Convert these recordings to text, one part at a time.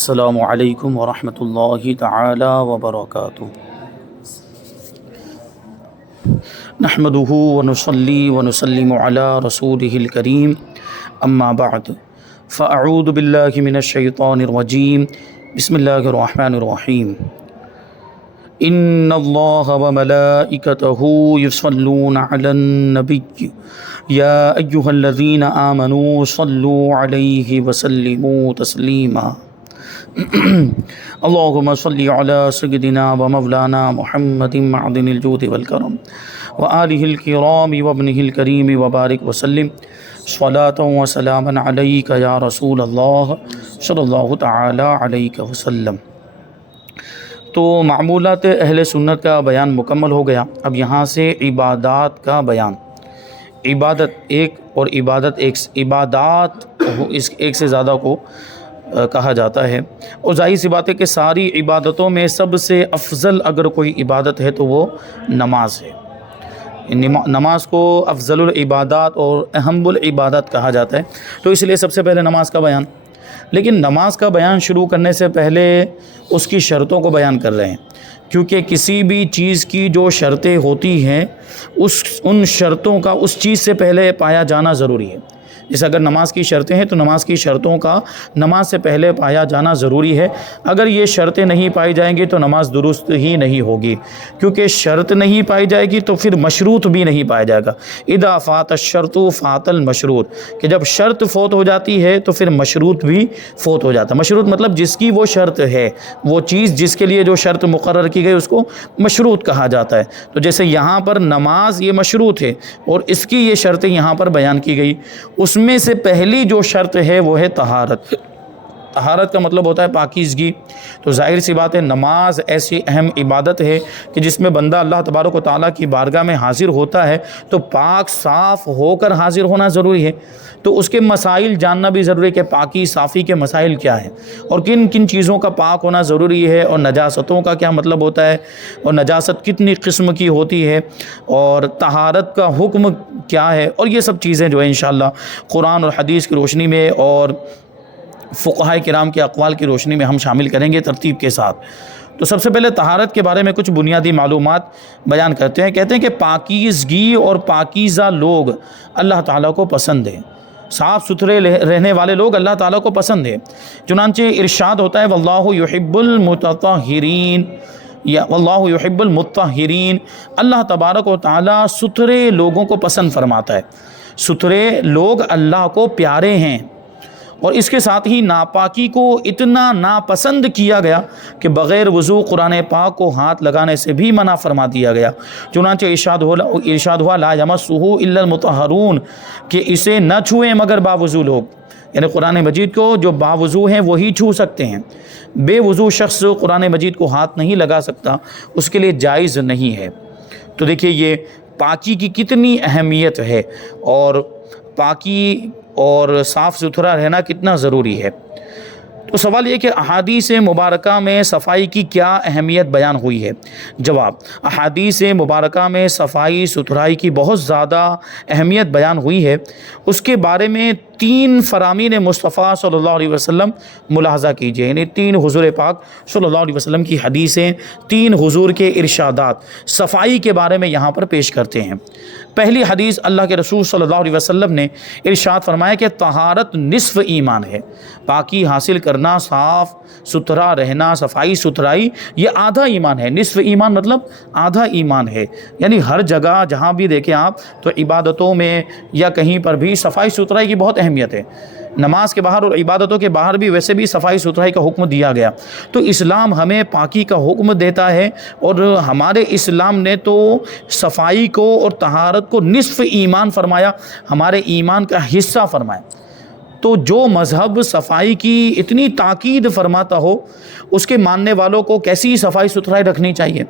السلام علیکم ورحمۃ اللہ تعالی وبرکاتہ۔ نحمدہ ونصلی ونسلم علی رسولہ الکریم، اما بعد فاعوذ باللہ من الشیطان الرجیم، بسم اللہ الرحمن الرحیم۔ ان اللہ وملائکتہ یصلون علی النبی یا ایہا الذین آمنوا صلوا علیہ وسلموا تسلیما۔ اللہم صلی علی سیدنا و مولانا محمد معدن الجود والکرم وآلہ الکرام وابنہ الکریم وبارک وسلم صلاۃ و سلاما علیک یا رسول اللہ صلی اللہ تعالی علیہ وسلم۔ تو معمولات اہل سنت کا بیان مکمل ہو گیا۔ اب یہاں سے عبادات کا بیان۔ عبادت ایک اور عبادت ایک، عبادات اس ایک سے زیادہ کو کہا جاتا ہے، اور ظاہر سی بات ہے کہ ساری عبادتوں میں سب سے افضل اگر کوئی عبادت ہے تو وہ نماز ہے۔ نماز کو افضل العبادات اور اہم العبادات کہا جاتا ہے، تو اس لیے سب سے پہلے نماز کا بیان۔ لیکن نماز کا بیان شروع کرنے سے پہلے اس کی شرطوں کو بیان کر رہے ہیں، کیونکہ کسی بھی چیز کی جو شرطیں ہوتی ہیں ان شرطوں کا اس چیز سے پہلے پایا جانا ضروری ہے۔ جیسے اگر نماز کی شرطیں ہیں تو نماز کی شرطوں کا نماز سے پہلے پایا جانا ضروری ہے۔ اگر یہ شرطیں نہیں پائی جائیں گی تو نماز درست ہی نہیں ہوگی، کیونکہ شرط نہیں پائی جائے گی تو پھر مشروط بھی نہیں پایا جائے گا۔ اذا فات الشرط فات المشروط، کہ جب شرط فوت ہو جاتی ہے تو پھر مشروط بھی فوت ہو جاتا ہے۔ مشروط مطلب جس کی وہ شرط ہے، وہ چیز جس کے لیے جو شرط مقرر کی گئی اس کو مشروط کہا جاتا ہے۔ تو جیسے یہاں پر نماز یہ مشروط ہے اور اس کی یہ شرطیں یہاں پر بیان کی گئی، اس میں سے پہلی جو شرط ہے وہ ہے طہارت۔ طہارت کا مطلب ہوتا ہے پاکیزگی۔ تو ظاہر سی بات ہے نماز ایسی اہم عبادت ہے کہ جس میں بندہ اللہ تبارک و تعالیٰ کی بارگاہ میں حاضر ہوتا ہے تو پاک صاف ہو کر حاضر ہونا ضروری ہے۔ تو اس کے مسائل جاننا بھی ضروری ہے کہ پاکی صافی کے مسائل کیا ہیں اور کن کن چیزوں کا پاک ہونا ضروری ہے، اور نجاستوں کا کیا مطلب ہوتا ہے، اور نجاست کتنی قسم کی ہوتی ہے، اور طہارت کا حکم کیا ہے، اور یہ سب چیزیں جو ہے انشاءاللہ قرآن اور حدیث کی روشنی میں اور فقہاء کرام کے اقوال کی روشنی میں ہم شامل کریں گے ترتیب کے ساتھ۔ تو سب سے پہلے طہارت کے بارے میں کچھ بنیادی معلومات بیان کرتے ہیں۔ کہتے ہیں کہ پاکیزگی اور پاکیزہ لوگ اللہ تعالیٰ کو پسند ہیں۔ صاف ستھرے رہنے والے لوگ اللہ تعالیٰ کو پسند ہیں۔ چنانچہ ارشاد ہوتا ہے واللہ یحب المطہرین، یا واللہ یحب المطہرین، اللہ تبارک و تعالیٰ ستھرے لوگوں کو پسند فرماتا ہے۔ ستھرے لوگ اللہ کو پیارے ہیں، اور اس کے ساتھ ہی ناپاکی کو اتنا ناپسند کیا گیا کہ بغیر وضو قرآن پاک کو ہاتھ لگانے سے بھی منع فرما دیا گیا۔ چنانچہ ارشاد ہوا لا یمسہ الا المطہرون، کہ اسے نہ چھوئیں مگر باوضو لوگ، یعنی قرآن مجید کو جو باوضو ہیں وہی چھو سکتے ہیں۔ بے وضو شخص قرآن مجید کو ہاتھ نہیں لگا سکتا، اس کے لیے جائز نہیں ہے۔ تو دیکھیے یہ پاکی کی کتنی اہمیت ہے، اور پاکی اور صاف ستھرا رہنا کتنا ضروری ہے۔ تو سوال یہ کہ احادیث مبارکہ میں صفائی کی کیا اہمیت بیان ہوئی ہے؟ جواب، احادیث مبارکہ میں صفائی ستھرائی کی بہت زیادہ اہمیت بیان ہوئی ہے۔ اس کے بارے میں 3 فرامین مصطفیٰ صلی اللہ علیہ وسلم ملاحظہ کیجئے، یعنی 3 حضور پاک صلی اللہ علیہ وسلم کی حدیثیں، 3 حضور کے ارشادات صفائی کے بارے میں یہاں پر پیش کرتے ہیں۔ پہلی حدیث اللہ کے رسول صلی اللہ علیہ وسلم نے ارشاد فرمایا کہ طہارت نصف ایمان ہے۔ پاکی حاصل کرنا، صاف ستھرا رہنا، صفائی ستھرائی، یہ آدھا ایمان ہے۔ نصف ایمان مطلب آدھا ایمان ہے، یعنی ہر جگہ جہاں بھی دیکھیں آپ تو عبادتوں میں یا کہیں پر بھی صفائی ستھرائی کی بہت اہمیت ہے۔ نماز کے باہر اور عبادتوں کے باہر بھی ویسے بھی صفائی ستھرائی کا حکم دیا گیا۔ تو اسلام ہمیں پاکی کا حکم دیتا ہے، اور ہمارے اسلام نے تو صفائی کو اور طہارت کو نصف ایمان فرمایا، ہمارے ایمان کا حصہ فرمایا۔ تو جو مذہب صفائی کی اتنی تاکید فرماتا ہو، اس کے ماننے والوں کو کیسی صفائی ستھرائی رکھنی چاہیے،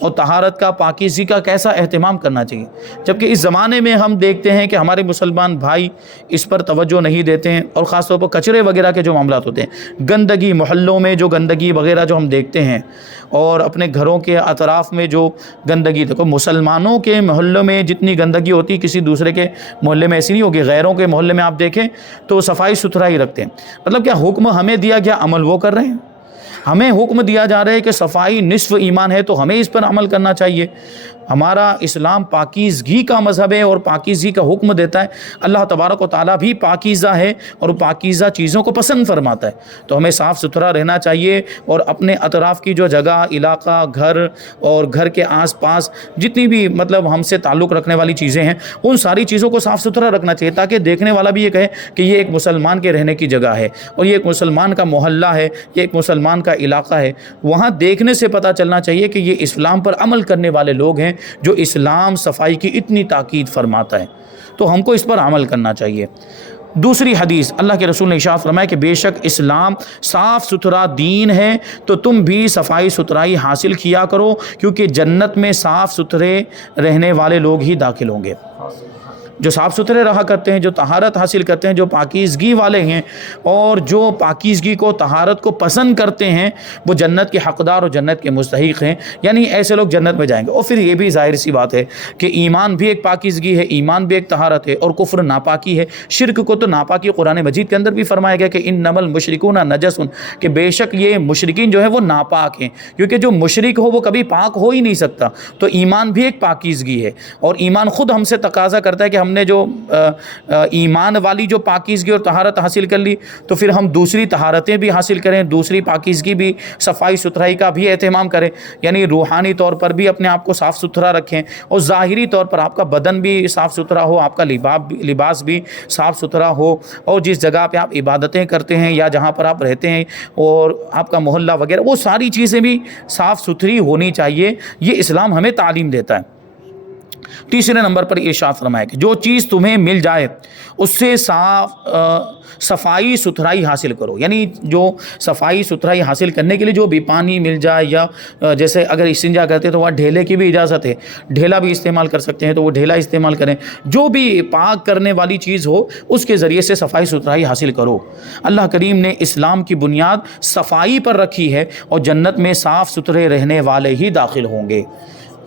اور طہارت کا، پاکیزگی کا کیسا اہتمام کرنا چاہیے۔ جبکہ اس زمانے میں ہم دیکھتے ہیں کہ ہمارے مسلمان بھائی اس پر توجہ نہیں دیتے ہیں، اور خاص طور پر کچرے وغیرہ کے جو معاملات ہوتے ہیں، گندگی، محلوں میں جو گندگی وغیرہ جو ہم دیکھتے ہیں، اور اپنے گھروں کے اطراف میں جو گندگی، دیکھو مسلمانوں کے محلوں میں جتنی گندگی ہوتی کسی دوسرے کے محلے میں ایسی نہیں ہوگی۔ غیروں کے محلے میں آپ دیکھیں تو صفائی ستھرائی رکھتے ہیں۔ مطلب کیا حکم ہمیں دیا گیا، عمل وہ کر رہے ہیں۔ ہمیں حکم دیا جا رہا ہے کہ صفائی نصف ایمان ہے تو ہمیں اس پر عمل کرنا چاہیے۔ ہمارا اسلام پاکیزگی کا مذہب ہے اور پاکیزگی کا حکم دیتا ہے۔ اللہ تبارک و تعالیٰ بھی پاکیزہ ہے اور پاکیزہ چیزوں کو پسند فرماتا ہے، تو ہمیں صاف ستھرا رہنا چاہیے اور اپنے اطراف کی جو جگہ، علاقہ، گھر اور گھر کے آس پاس جتنی بھی مطلب ہم سے تعلق رکھنے والی چیزیں ہیں ان ساری چیزوں کو صاف ستھرا رکھنا چاہیے، تاکہ دیکھنے والا بھی یہ کہے کہ یہ ایک مسلمان کے رہنے کی جگہ ہے اور یہ ایک مسلمان کا محلہ ہے، یہ ایک مسلمان کا علاقہ ہے۔ وہاں دیکھنے سے پتہ چلنا چاہیے کہ یہ اسلام پر عمل کرنے والے لوگ ہیں، جو اسلام صفائی کی اتنی تاکید فرماتا ہے، تو ہم کو اس پر عمل کرنا چاہیے۔ دوسری حدیث، اللہ کے رسول نے ارشاد فرمایا کہ بے شک اسلام صاف ستھرا دین ہے تو تم بھی صفائی ستھرائی حاصل کیا کرو، کیونکہ جنت میں صاف ستھرے رہنے والے لوگ ہی داخل ہوں گے۔ جو صاف ستھرے رہا کرتے ہیں، جو طہارت حاصل کرتے ہیں، جو پاکیزگی والے ہیں اور جو پاکیزگی کو، طہارت کو پسند کرتے ہیں، وہ جنت کے حقدار اور جنت کے مستحق ہیں، یعنی ایسے لوگ جنت میں جائیں گے۔ اور پھر یہ بھی ظاہر سی بات ہے کہ ایمان بھی ایک پاکیزگی ہے، ایمان بھی ایک طہارت ہے، اور کفر ناپاکی ہے۔ شرک کو تو ناپاکی قرآن مجید کے اندر بھی فرمایا گیا کہ انما المشرکون نجس، کہ بے شک یہ مشرکین جو ہے وہ ناپاک ہیں، کیونکہ جو مشرک ہو وہ کبھی پاک ہو ہی نہیں سکتا۔ تو ایمان بھی ایک پاکیزگی ہے، اور ایمان خود ہم سے تقاضا کرتا ہے کہ ہم نے جو ایمان والی جو پاکیزگی اور طہارت حاصل کر لی، تو پھر ہم دوسری طہارتیں بھی حاصل کریں، دوسری پاکیزگی بھی، صفائی ستھرائی کا بھی اہتمام کریں، یعنی روحانی طور پر بھی اپنے آپ کو صاف ستھرا رکھیں، اور ظاہری طور پر آپ کا بدن بھی صاف ستھرا ہو، آپ کا لباس بھی صاف ستھرا ہو، اور جس جگہ پہ آپ عبادتیں کرتے ہیں یا جہاں پر آپ رہتے ہیں اور آپ کا محلہ وغیرہ، وہ ساری چیزیں بھی صاف ستھری ہونی چاہیے۔ یہ اسلام ہمیں تعلیم دیتا ہے۔ تیسرے نمبر پر ارشاد فرمایا کہ جو چیز تمہیں مل جائے اس سے صفائی ستھرائی حاصل کرو، یعنی جو صفائی ستھرائی حاصل کرنے کے لیے جو بھی پانی مل جائے، یا جیسے اگر استنجا کرتے ہیں تو وہاں ڈھیلے کی بھی اجازت ہے، ڈھیلا بھی استعمال کر سکتے ہیں تو وہ ڈھیلا استعمال کریں، جو بھی پاک کرنے والی چیز ہو اس کے ذریعے سے صفائی ستھرائی حاصل کرو۔ اللہ کریم نے اسلام کی بنیاد صفائی پر رکھی ہے، اور جنت میں صاف ستھرے رہنے والے ہی داخل ہوں گے۔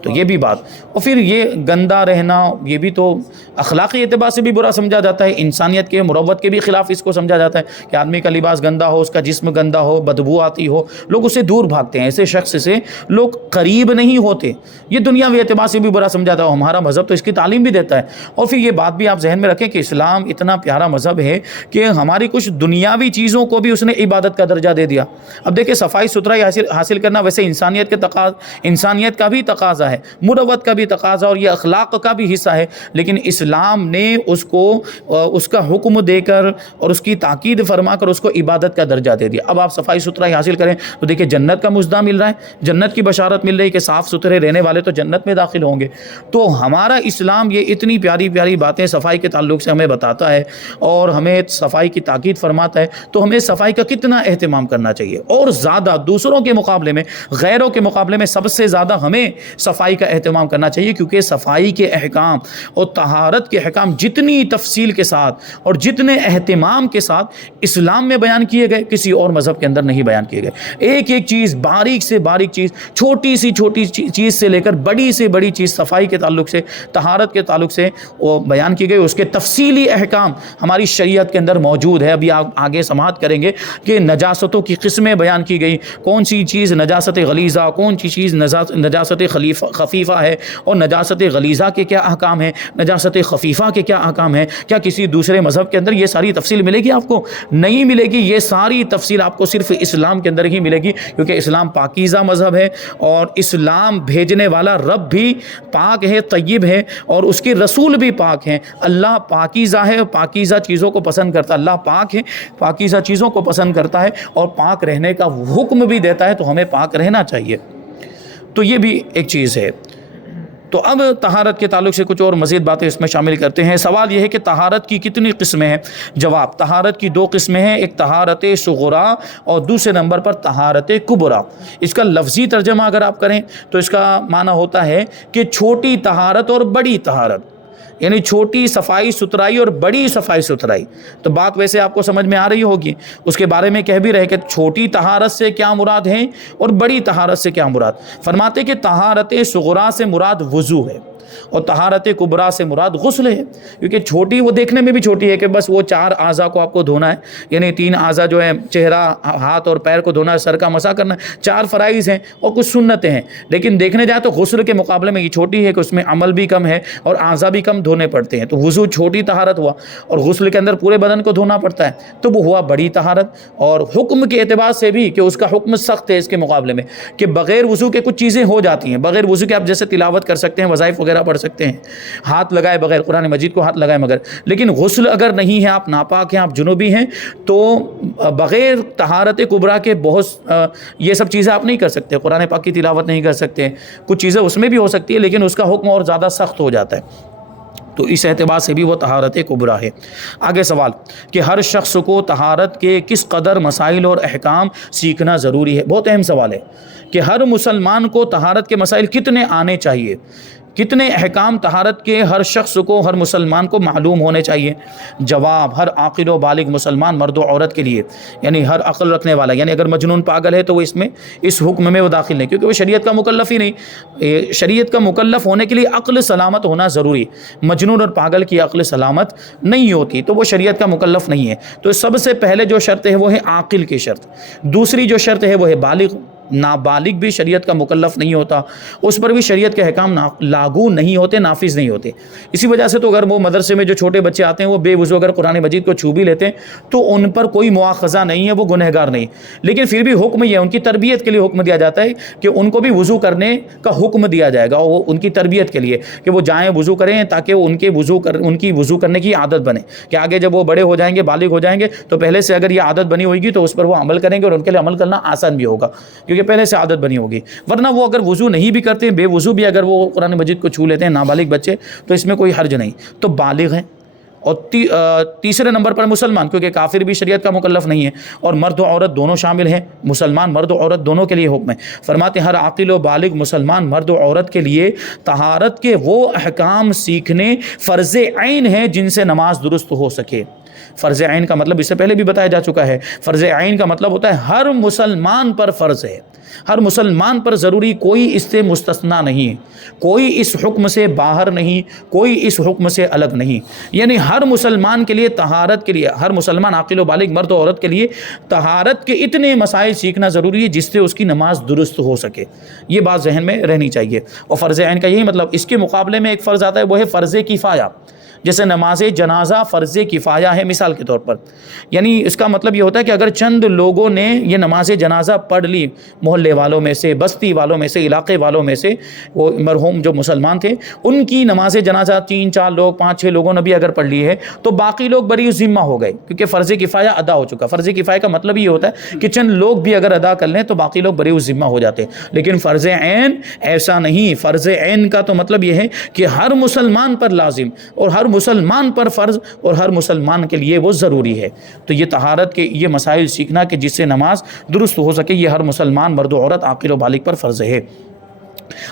تو یہ بھی بات، اور پھر یہ گندا رہنا، یہ بھی تو اخلاقی اعتبار سے بھی برا سمجھا جاتا ہے، انسانیت کے مروت کے بھی خلاف اس کو سمجھا جاتا ہے کہ آدمی کا لباس گندا ہو، اس کا جسم گندا ہو، بدبو آتی ہو، لوگ اسے دور بھاگتے ہیں، ایسے شخص سے لوگ قریب نہیں ہوتے، یہ دنیاوی اعتبار سے بھی برا سمجھا جاتا ہے۔ ہمارا مذہب تو اس کی تعلیم بھی دیتا ہے۔ اور پھر یہ بات بھی آپ ذہن میں رکھیں کہ اسلام اتنا پیارا مذہب ہے کہ ہماری کچھ دنیاوی چیزوں کو بھی اس نے عبادت کا درجہ دے دیا۔ اب دیکھیں، صفائی ستھرائی حاصل کرنا ویسے انسانیت کا بھی تقاضا ہے، مروت کا بھی تقاضا، اور یہ اخلاق کا بھی حصہ ہے، لیکن اسلام نے اس کو اس کا حکم دے کر اور اس کی تاکید فرما کر اس کو عبادت کا درجہ دے دیا۔ اب آپ صفائی ستھرائی حاصل کریں تو دیکھیں جنت کا مژدہ مل رہا ہے، جنت کی بشارت مل رہی ہے کہ صاف ستھرے رہنے والے تو جنت میں داخل ہوں گے۔ تو ہمارا اسلام یہ اتنی پیاری پیاری باتیں صفائی کے تعلق سے ہمیں بتاتا ہے اور ہمیں صفائی کی تاکید فرماتا ہے، تو ہمیں صفائی کا کتنا اہتمام کرنا چاہیے، اور زیادہ دوسروں کے مقابلے میں، غیروں کے مقابلے میں سب سے زیادہ ہمیں صفائی کا اہتمام کرنا چاہیے، کیونکہ صفائی کے احکام اور طہارت کے احکام جتنی تفصیل کے ساتھ اور جتنے اہتمام کے ساتھ اسلام میں بیان کیے گئے، کسی اور مذہب کے اندر نہیں بیان کیے گئے۔ ایک ایک چیز، باریک سے باریک چیز، چھوٹی سی چھوٹی چیز سے لے کر بڑی سے بڑی چیز، صفائی کے تعلق سے، طہارت کے تعلق سے وہ بیان کی گئی، اس کے تفصیلی احکام ہماری شریعت کے اندر موجود ہے۔ ابھی آپ آگے سماعت کریں گے کہ نجاستوں کی قسمیں بیان کی گئی، کون سی چیز نجاست غلیظہ، کون سی چیز نجاست خفیفہ ہے، اور نجاست غلیظہ کے کیا احکام ہیں، نجاست خفیفہ کے کیا احکام ہیں۔ کیا کسی دوسرے مذہب کے اندر یہ ساری تفصیل ملے گی؟ آپ کو نہیں ملے گی۔ یہ ساری تفصیل آپ کو صرف اسلام کے اندر ہی ملے گی، کیونکہ اسلام پاکیزہ مذہب ہے، اور اسلام بھیجنے والا رب بھی پاک ہے، طیب ہے، اور اس کے رسول بھی پاک ہیں۔ اللہ پاکیزہ ہے، پاکیزہ چیزوں کو پسند کرتا ہے، اللہ پاک ہے، پاکیزہ چیزوں کو پسند کرتا ہے، اور پاک رہنے کا حکم بھی دیتا ہے، تو ہمیں پاک رہنا چاہیے۔ تو یہ بھی ایک چیز ہے۔ تو اب طہارت کے تعلق سے کچھ اور مزید باتیں اس میں شامل کرتے ہیں۔ سوال یہ ہے کہ طہارت کی کتنی قسمیں ہیں؟ جواب، طہارت کی 2 قسمیں ہیں، ایک طہارت صغریٰ اور دوسرے نمبر پر طہارت کبریٰ۔ اس کا لفظی ترجمہ اگر آپ کریں تو اس کا معنی ہوتا ہے کہ چھوٹی طہارت اور بڑی طہارت، یعنی چھوٹی صفائی ستھرائی اور بڑی صفائی ستھرائی۔ تو بات ویسے آپ کو سمجھ میں آ رہی ہوگی، اس کے بارے میں کہہ بھی رہے کہ چھوٹی طہارت سے کیا مراد ہے اور بڑی طہارت سے کیا مراد۔ فرماتے کہ طہارت صغریٰ سے مراد وضو ہے، اور طہارت کبریٰ سے مراد غسل ہے، کیونکہ چھوٹی وہ دیکھنے میں بھی چھوٹی ہے کہ بس وہ 4 اعضاء کو آپ کو دھونا ہے، یعنی 3 اعضاء جو ہیں چہرہ، ہاتھ اور پیر کو دھونا ہے، سر کا مسح کرنا ہے، 4 فرائض ہیں اور کچھ سنتیں ہیں، لیکن دیکھنے جائے تو غسل کے مقابلے میں یہ چھوٹی ہے کہ اس میں عمل بھی کم ہے اور اعضاء بھی کم دھونے پڑتے ہیں، تو وضو چھوٹی طہارت ہوا، اور غسل کے اندر پورے بدن کو دھونا پڑتا ہے تو وہ ہوا بڑی طہارت۔ اور حکم کے اعتبار سے بھی کہ اس کا حکم سخت ہے اس کے مقابلے میں، کہ بغیر وضو کے کچھ چیزیں ہو جاتی ہیں، بغیر وضو کے آپ جیسے تلاوت کر سکتے ہیں، وظائف وغیرہ پڑھ سکتے ہیں، ہاتھ لگائے بغیر، قرآن مجید کو ہاتھ لگائے مگر، لیکن غسل اگر نہیں ہے، آپ ناپاک ہیں، آپ جنوبی ہیں، تو بغیر طہارت کبریٰ کے بہت یہ سب چیزیں آپ نہیں کر سکتے، قرآن پاک کی تلاوت نہیں کر سکتے، کچھ چیزیں اس میں بھی ہو سکتی ہے لیکن اس کا حکم اور زیادہ سخت ہو جاتا ہے، تو اس اعتبار سے بھی وہ طہارت کبریٰ ہے۔ آگے سوال کہ ہر شخص کو طہارت کے کس قدر مسائل اور احکام سیکھنا ضروری ہے؟ بہت اہم سوال ہے کہ ہر مسلمان کو طہارت کے مسائل کتنے آنے چاہیے، کتنے احکام طہارت کے ہر شخص کو، ہر مسلمان کو معلوم ہونے چاہیے؟ جواب، ہر عاقل و بالغ مسلمان مرد و عورت کے لیے، یعنی ہر عقل رکھنے والا، یعنی اگر مجنون پاگل ہے تو وہ اس حکم میں وہ داخل نہیں، کیونکہ وہ شریعت کا مکلف ہی نہیں۔ شریعت کا مکلف ہونے کے لیے عقل سلامت ہونا ضروری، مجنون اور پاگل کی عقل سلامت نہیں ہوتی تو وہ شریعت کا مکلف نہیں ہے۔ تو سب سے پہلے جو شرط ہے وہ ہے عاقل کی شرط، دوسری جو شرط ہے وہ ہے بالغ، نابالغ بھی شریعت کا مکلف نہیں ہوتا، اس پر بھی شریعت کے احکام لاگو نہیں ہوتے، نافذ نہیں ہوتے۔ اسی وجہ سے تو اگر وہ مدرسے میں جو چھوٹے بچے آتے ہیں وہ بے وضو اگر قرآن مجید کو چھو بھی لیتے ہیں تو ان پر کوئی مواخذہ نہیں ہے، وہ گنہگار نہیں، لیکن پھر بھی حکم یہ ہے، ان کی تربیت کے لیے حکم دیا جاتا ہے کہ ان کو بھی وضو کرنے کا حکم دیا جائے گا، وہ ان کی تربیت کے لیے کہ وہ جائیں وضو کریں تاکہ وہ ان کی وضو کرنے کی عادت بنے، کہ آگے جب وہ بڑے ہو جائیں گے، بالغ ہو جائیں گے تو پہلے سے اگر یہ عادت بنی ہوئے گی تو اس پر وہ عمل کریں گے اور ان کے لیے عمل کرنا آسان بھی ہوگا، کہ پہلے سے عادت بنی ہوگی۔ ورنہ وہ اگر وضو نہیں بھی کرتے ہیں، بے وضو بھی اگر وہ قرآن مجید کو چھو لیتے ہیں نابالغ بچے، تو اس میں کوئی حرج نہیں، تو بالغ ہیں۔ اور تیسرے نمبر پر مسلمان، کیونکہ کافر بھی شریعت کا مکلف نہیں ہے، اور مرد و عورت دونوں شامل ہیں، مسلمان مرد و عورت دونوں کے لیے حکم ہے۔ فرماتے ہیں ہر عاقل و بالغ مسلمان مرد و عورت کے لیے طہارت کے وہ احکام سیکھنے فرض عین ہیں جن سے نماز درست ہو سکے۔ فرض عین کا مطلب اس سے پہلے بھی بتایا جا چکا ہے، فرض عین کا مطلب ہوتا ہے ہر مسلمان پر فرض ہے، ہر مسلمان پر ضروری، کوئی اس سے مستثنا نہیں، کوئی اس حکم سے باہر نہیں، کوئی اس حکم سے الگ نہیں، یعنی ہر مسلمان کے لیے طہارت کے لیے، ہر مسلمان عاقل و بالغ مرد و عورت کے لیے طہارت کے اتنے مسائل سیکھنا ضروری ہے جس سے اس کی نماز درست ہو سکے، یہ بات ذہن میں رہنی چاہیے۔ اور فرض عین کا یہی مطلب، اس کے مقابلے میں ایک فرض آتا ہے وہ ہے فرض کفایہ، جیسے نماز جنازہ فرض کفایہ ہے مثال کے طور پر، یعنی اس کا مطلب یہ ہوتا ہے کہ اگر چند لوگوں نے یہ نماز جنازہ پڑھ لی، محلے والوں میں سے، بستی والوں میں سے، علاقے والوں میں سے، وہ مرحوم جو مسلمان تھے ان کی نماز جنازہ 3-4 لوگ 5-6 لوگوں نے بھی اگر پڑھ لی ہے تو باقی لوگ بری ذمہ ہو گئے، کیونکہ فرض کفایہ ادا ہو چکا۔ فرض کفایہ کا مطلب یہ ہوتا ہے کہ چند لوگ بھی اگر ادا کر لیں تو باقی لوگ بری ذمہ ہو جاتے ہیں، لیکن فرض عین ایسا نہیں۔ فرض عین کا تو مطلب یہ ہے کہ ہر مسلمان پر لازم اور ہر مسلمان پر فرض اور ہر مسلمان کے لیے وہ ضروری ہے۔ تو یہ طہارت کے یہ مسائل سیکھنا کہ جس سے نماز درست ہو سکے، یہ ہر مسلمان مرد و عورت عاقل و بالغ پر فرض ہے۔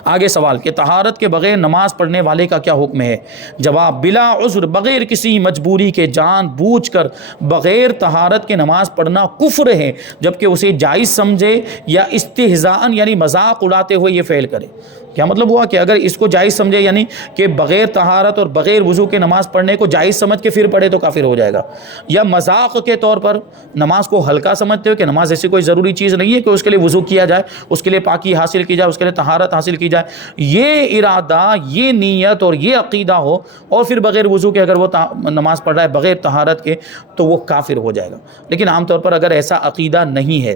آگے سوال کہ طہارت کے بغیر نماز پڑھنے والے کا کیا حکم ہے؟ جواب، بلا عذر، بغیر کسی مجبوری کے جان بوجھ کر بغیر طہارت کے نماز پڑھنا کفر ہے، جبکہ اسے جائز سمجھے یا استہزاءً یعنی مذاق اڑاتے ہوئے یہ فعل کرے۔ کیا مطلب ہوا کہ اگر اس کو جائز سمجھے یعنی کہ بغیر طہارت اور بغیر وضو کے نماز پڑھنے کو جائز سمجھ کے پھر پڑھے تو کافر ہو جائے گا، یا مذاق کے طور پر نماز کو ہلکا سمجھتے ہو کہ نماز ایسی کوئی ضروری چیز نہیں ہے کہ اس کے لیے وضو کیا جائے، اس کے لیے پاکی حاصل کی جائے، اس کے لیے طہارت حاصل کی جائے، یہ ارادہ، یہ نیت اور یہ عقیدہ ہو اور پھر بغیر وضو کے اگر وہ نماز پڑھ رہا ہے بغیر طہارت کے تو وہ کافر ہو جائے گا۔ لیکن عام طور پر اگر ایسا عقیدہ نہیں ہے،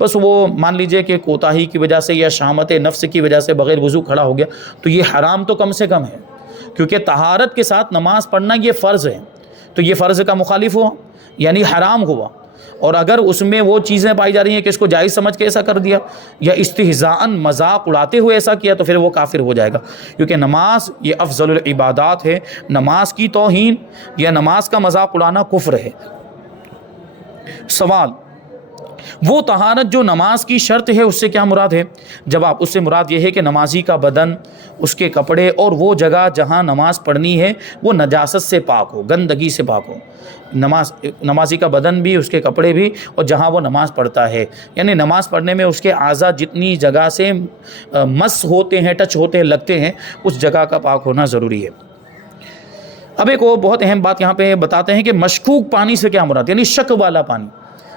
بس وہ مان لیجئے کہ کوتاہی کی وجہ سے یا شہوت نفس کی وجہ سے بغیر وضو کھڑا ہو گیا تو یہ حرام تو کم سے کم ہے، کیونکہ طہارت کے ساتھ نماز پڑھنا یہ فرض ہے، تو یہ فرض کا مخالف ہوا یعنی حرام ہوا، اور اگر اس میں وہ چیزیں پائی جا رہی ہیں کہ اس کو جائز سمجھ کے ایسا کر دیا یا استہزاءً مذاق اڑاتے ہوئے ایسا کیا تو پھر وہ کافر ہو جائے گا، کیونکہ نماز یہ افضل العبادات ہے، نماز کی توہین یا نماز کا مذاق اڑانا کفر ہے۔ سوال وہ طہارت جو نماز کی شرط ہے اس سے کیا مراد ہے؟ جواب اس سے مراد یہ ہے کہ نمازی کا بدن، اس کے کپڑے اور وہ جگہ جہاں نماز پڑھنی ہے وہ نجاست سے پاک ہو، گندگی سے پاک ہو۔ نمازی کا بدن بھی، اس کے کپڑے بھی، اور جہاں وہ نماز پڑھتا ہے، یعنی نماز پڑھنے میں اس کے اعضاء جتنی جگہ سے مس ہوتے ہیں، ٹچ ہوتے ہیں، لگتے ہیں، اس جگہ کا پاک ہونا ضروری ہے۔ اب ایک اور بہت اہم بات یہاں پہ بتاتے ہیں کہ مشکوک پانی سے کیا مراد، یعنی شک والا پانی۔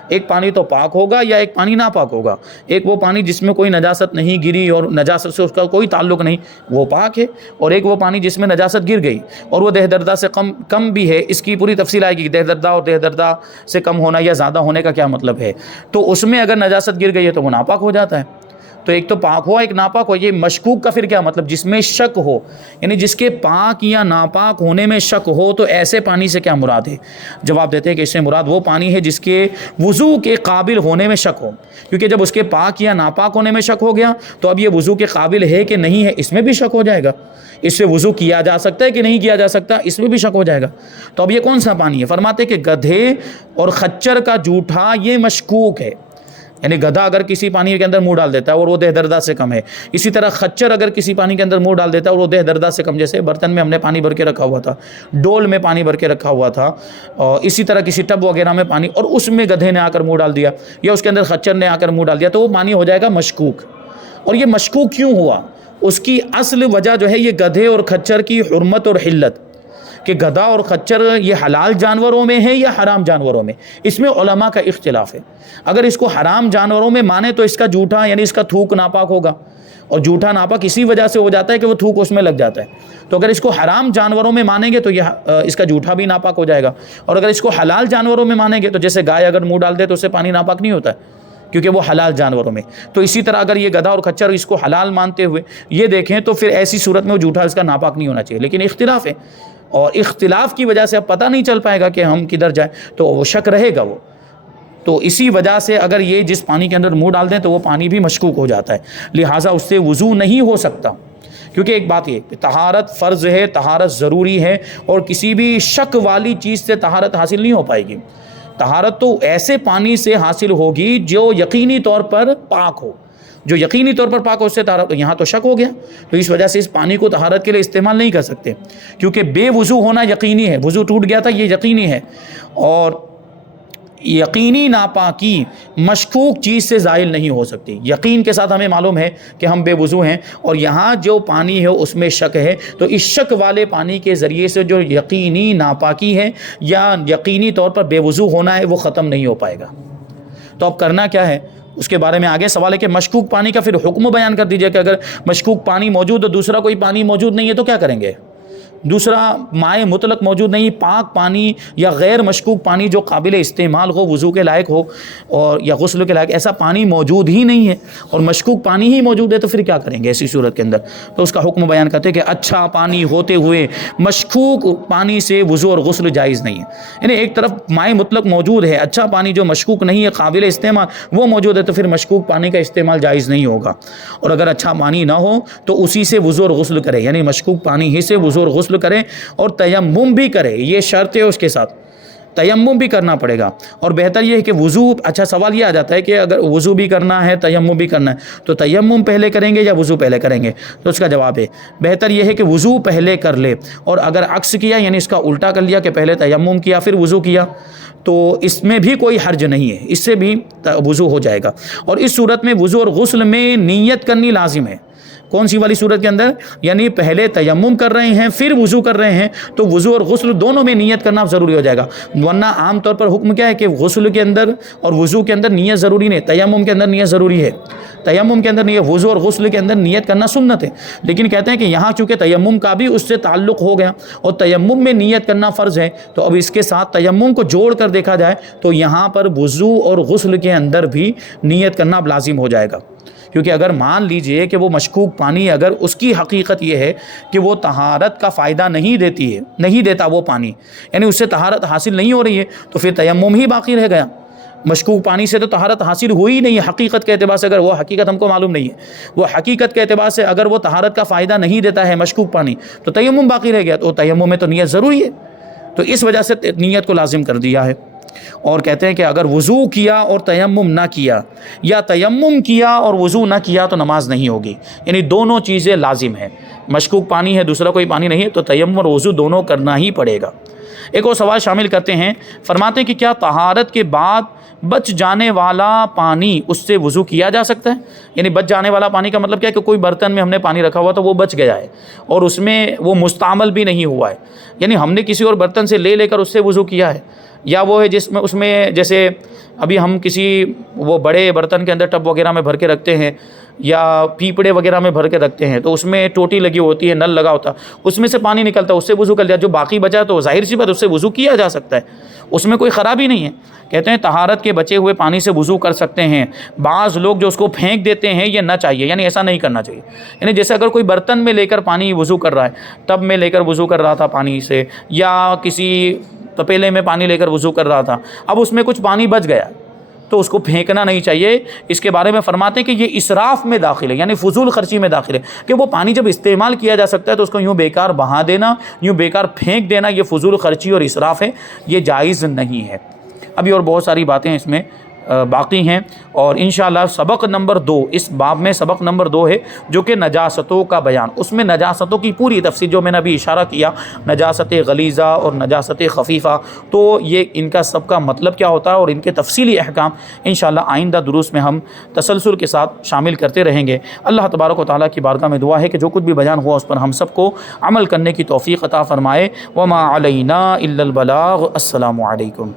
ایک پانی تو پاک ہوگا یا ایک پانی ناپاک ہوگا۔ ایک وہ پانی جس میں کوئی نجاست نہیں گری اور نجاست سے اس کا کوئی تعلق نہیں، وہ پاک ہے، اور ایک وہ پانی جس میں نجاست گر گئی اور وہ دہ دردہ سے کم بھی ہے۔ اس کی پوری تفصیل آئے گی کہ دہ دردہ اور دہ دردہ سے کم ہونا یا زیادہ ہونے کا کیا مطلب ہے۔ تو اس میں اگر نجاست گر گئی ہے تو وہ ناپاک ہو جاتا ہے۔ تو ایک تو پاک ہوا، ایک ناپاک ہو۔ یہ مشکوک کا پھر کیا مطلب؟ جس میں شک ہو، یعنی جس کے پاک یا ناپاک ہونے میں شک ہو، تو ایسے پانی سے کیا مراد ہے؟ جواب دیتے ہیں کہ اس سے مراد وہ پانی ہے جس کے وضو کے قابل ہونے میں شک ہو، کیونکہ جب اس کے پاک یا ناپاک ہونے میں شک ہو گیا تو اب یہ وضو کے قابل ہے کہ نہیں ہے، اس میں بھی شک ہو جائے گا۔ اس سے وضو کیا جا سکتا ہے کہ نہیں کیا جا سکتا، اس میں بھی شک ہو جائے گا۔ تو اب یہ کون سا پانی ہے؟ فرماتے کہ گدھے اور خچر کا جوٹھا یہ مشکوک ہے، یعنی گدھا اگر کسی پانی کے اندر منہ ڈال دیتا ہے اور وہ دہ دردہ سے کم ہے، اسی طرح خچر اگر کسی پانی کے اندر منہ ڈال دیتا ہے اور وہ دہ دردہ سے کم، جیسے برتن میں ہم نے پانی بھر کے رکھا ہوا تھا، ڈول میں پانی بھر کے رکھا ہوا تھا، اور اسی طرح کسی ٹب وغیرہ میں پانی، اور اس میں گدھے نے آ کر منہ ڈال دیا یا اس کے اندر خچر نے آ کر منہ ڈال دیا، تو وہ پانی ہو جائے گا مشکوک۔ اور یہ مشکوک کیوں ہوا؟ اس کی اصل وجہ جو ہے یہ گدھے اور خچر کی حرمت اور حلت، کہ گدھا اور خچر یہ حلال جانوروں میں ہے یا حرام جانوروں میں، اس میں علماء کا اختلاف ہے۔ اگر اس کو حرام جانوروں میں مانے تو اس کا جوٹھا یعنی اس کا تھوک ناپاک ہوگا، اور جوٹھا ناپاک اسی وجہ سے ہو جاتا ہے کہ وہ تھوک اس میں لگ جاتا ہے۔ تو اگر اس کو حرام جانوروں میں مانیں گے تو یہ اس کا جوٹھا بھی ناپاک ہو جائے گا، اور اگر اس کو حلال جانوروں میں مانیں گے تو جیسے گائے اگر منہ ڈال دے تو اسے پانی ناپاک نہیں ہوتا ہے کیونکہ وہ حلال جانوروں میں، تو اسی طرح اگر یہ گدھا اور خچر اس کو حلال مانتے ہوئے یہ دیکھیں تو پھر ایسی صورت میں وہ جوٹھا اس کا ناپاک نہیں ہونا چاہیے۔ لیکن اختلاف ہے، اور اختلاف کی وجہ سے اب پتہ نہیں چل پائے گا کہ ہم کدھر جائیں، تو وہ شک رہے گا وہ۔ تو اسی وجہ سے اگر یہ جس پانی کے اندر منہ ڈال دیں تو وہ پانی بھی مشکوک ہو جاتا ہے، لہٰذا اس سے وضو نہیں ہو سکتا۔ کیونکہ ایک بات یہ کہ طہارت فرض ہے، طہارت ضروری ہے، اور کسی بھی شک والی چیز سے طہارت حاصل نہیں ہو پائے گی۔ طہارت تو ایسے پانی سے حاصل ہوگی جو یقینی طور پر پاک ہو، جو یقینی طور پر پاک ہو، اس سے طہارت۔ یہاں تو شک ہو گیا، تو اس وجہ سے اس پانی کو طہارت کے لیے استعمال نہیں کر سکتے، کیونکہ بے وضو ہونا یقینی ہے، وضو ٹوٹ گیا تھا یہ یقینی ہے، اور یقینی ناپاکی مشکوک چیز سے زائل نہیں ہو سکتی۔ یقین کے ساتھ ہمیں معلوم ہے کہ ہم بے وضو ہیں، اور یہاں جو پانی ہے اس میں شک ہے، تو اس شک والے پانی کے ذریعے سے جو یقینی ناپاکی ہے یا یقینی طور پر بے وضو ہونا ہے وہ ختم نہیں ہو پائے گا۔ تو اب کرنا کیا ہے اس کے بارے میں آگے سوال ہے کہ مشکوک پانی کا پھر حکم بیان کر دیجئے کہ اگر مشکوک پانی موجود اور دوسرا کوئی پانی موجود نہیں ہے تو کیا کریں گے؟ دوسرا مائع مطلق موجود نہیں، پاک پانی یا غیر مشکوک پانی جو قابل استعمال ہو، وضو کے لائق ہو اور یا غسل کے لائق، ایسا پانی موجود ہی نہیں ہے اور مشکوک پانی ہی موجود ہے، تو پھر کیا کریں گے ایسی صورت کے اندر؟ تو اس کا حکم بیان کرتے ہیں کہ اچھا پانی ہوتے ہوئے مشکوک پانی سے وضو اور غسل جائز نہیں ہے۔ یعنی ایک طرف مائع مطلق موجود ہے، اچھا پانی جو مشکوک نہیں ہے، قابل استعمال، وہ موجود ہے، تو پھر مشکوک پانی کا استعمال جائز نہیں ہوگا۔ اور اگر اچھا پانی نہ ہو تو اسی سے وضو اور غسل کرے، یعنی مشکوک پانی ہی سے وضو اور غسل کرے، اور تیمم بھی کرے، یہ شرط ہے اس کے ساتھ، تیمم بھی کرنا پڑے گا۔ اور بہتر یہ ہے کہ وضو، اچھا سوال یہ آ جاتا ہے کہ اگر وضو بھی کرنا ہے تیمم بھی کرنا ہے تو تیمم پہلے کریں گے یا وضو پہلے کریں گے؟ تو اس کا جواب ہے بہتر یہ ہے کہ وضو پہلے کر لے، اور اگر عکس کیا یعنی اس کا الٹا کر لیا کہ پہلے تیمم کیا پھر وضو کیا تو اس میں بھی کوئی حرج نہیں ہے، اس سے بھی وضو ہو جائے گا۔ اور اس صورت میں وضو اور غسل میں نیت کرنی لازم ہے۔ کون سی والی صورت کے اندر؟ یعنی پہلے تیمم کر رہے ہیں پھر وضو کر رہے ہیں تو وضو اور غسل دونوں میں نیت کرنا ضروری ہو جائے گا، ورنہ عام طور پر حکم کیا ہے کہ غسل کے اندر اور وضو کے اندر نیت ضروری نہیں، تیمم کے اندر نیت ضروری ہے، تیمم کے اندر نیت، وضو اور غسل کے اندر نیت کرنا سنت ہے۔ لیکن کہتے ہیں کہ یہاں چونکہ تیمم کا بھی اس سے تعلق ہو گیا اور تیمم میں نیت کرنا فرض ہے، تو اب اس کے ساتھ تیمم کو جوڑ کر دیکھا جائے تو یہاں پر وضو اور غسل کے اندر بھی نیت کرنا اب لازم ہو جائے گا۔ کیونکہ اگر مان لیجئے کہ وہ مشکوک پانی، اگر اس کی حقیقت یہ ہے کہ وہ طہارت کا فائدہ نہیں دیتا وہ پانی، یعنی اس سے طہارت حاصل نہیں ہو رہی ہے، تو پھر تیمم ہی باقی رہ گیا۔ مشکوک پانی سے تو طہارت حاصل ہوئی نہیں ہے حقیقت کے اعتبار سے، اگر وہ حقیقت ہم کو معلوم نہیں ہے، وہ حقیقت کے اعتبار سے اگر وہ طہارت کا فائدہ نہیں دیتا ہے مشکوک پانی تو تیمم باقی رہ گیا، تو تیمم میں تو نیت ضروری ہے، تو اس وجہ سے نیت کو لازم کر دیا ہے۔ اور کہتے ہیں کہ اگر وضو کیا اور تیمم نہ کیا یا تیمم کیا اور وضو نہ کیا تو نماز نہیں ہوگی، یعنی دونوں چیزیں لازم ہیں، مشکوک پانی ہے دوسرا کوئی پانی نہیں ہے تو تیمم اور وضو دونوں کرنا ہی پڑے گا۔ ایک اور سوال شامل کرتے ہیں، فرماتے ہیں کہ کیا طہارت کے بعد بچ جانے والا پانی اس سے وضو کیا جا سکتا ہے؟ یعنی بچ جانے والا پانی کا مطلب کیا ہے کہ کوئی برتن میں ہم نے پانی رکھا ہوا تو وہ بچ گیا ہے اور اس میں وہ مستعمل بھی نہیں ہوا ہے، یعنی ہم نے کسی اور برتن سے لے کر اس سے وضو کیا ہے، یا وہ ہے جس میں اس میں جیسے ابھی ہم کسی وہ بڑے برتن کے اندر ٹب وغیرہ میں بھر کے رکھتے ہیں یا پیپڑے وغیرہ میں بھر کے رکھتے ہیں تو اس میں ٹوٹی لگی ہوتی ہے، نل لگا ہوتا ہے، اس میں سے پانی نکلتا ہے، اس سے وضو کر لیا، جو باقی بچا تو ظاہر سی بات اس سے وضو کیا جا سکتا ہے، اس میں کوئی خرابی نہیں ہے۔ کہتے ہیں طہارت کے بچے ہوئے پانی سے وضو کر سکتے ہیں۔ بعض لوگ جو اس کو پھینک دیتے ہیں یہ نہ چاہیے، یعنی ایسا نہیں کرنا چاہیے، یعنی جیسے اگر کوئی برتن میں لے کر پانی وضو کر رہا ہے، ٹب میں لے کر وضو کر رہا تھا پانی سے، یا کسی تپیلے میں پانی لے کر وضو کر رہا تھا، اب اس میں کچھ پانی بچ گیا تو اس کو پھینکنا نہیں چاہیے۔ اس کے بارے میں فرماتے ہیں کہ یہ اسراف میں داخل ہے، یعنی فضول خرچی میں داخل ہے، کہ وہ پانی جب استعمال کیا جا سکتا ہے تو اس کو یوں بیکار بہا دینا، یوں بیکار پھینک دینا، یہ فضول خرچی اور اسراف ہے، یہ جائز نہیں ہے۔ ابھی اور بہت ساری باتیں اس میں باقی ہیں، اور انشاءاللہ سبق نمبر 2 اس باب میں سبق نمبر 2 ہے جو کہ نجاستوں کا بیان، اس میں نجاستوں کی پوری تفصیل جو میں نے ابھی اشارہ کیا، نجاست غلیظہ اور نجاست خفیفہ، تو یہ ان کا سب کا مطلب کیا ہوتا ہے اور ان کے تفصیلی احکام انشاءاللہ آئندہ دروس میں ہم تسلسل کے ساتھ شامل کرتے رہیں گے۔ اللہ تبارک و تعالیٰ کی بارگاہ میں دعا ہے کہ جو کچھ بھی بیان ہوا اس پر ہم سب کو عمل کرنے کی توفیق عطا فرمائے۔ وما علینا الا البلاغ۔ السلام علیکم۔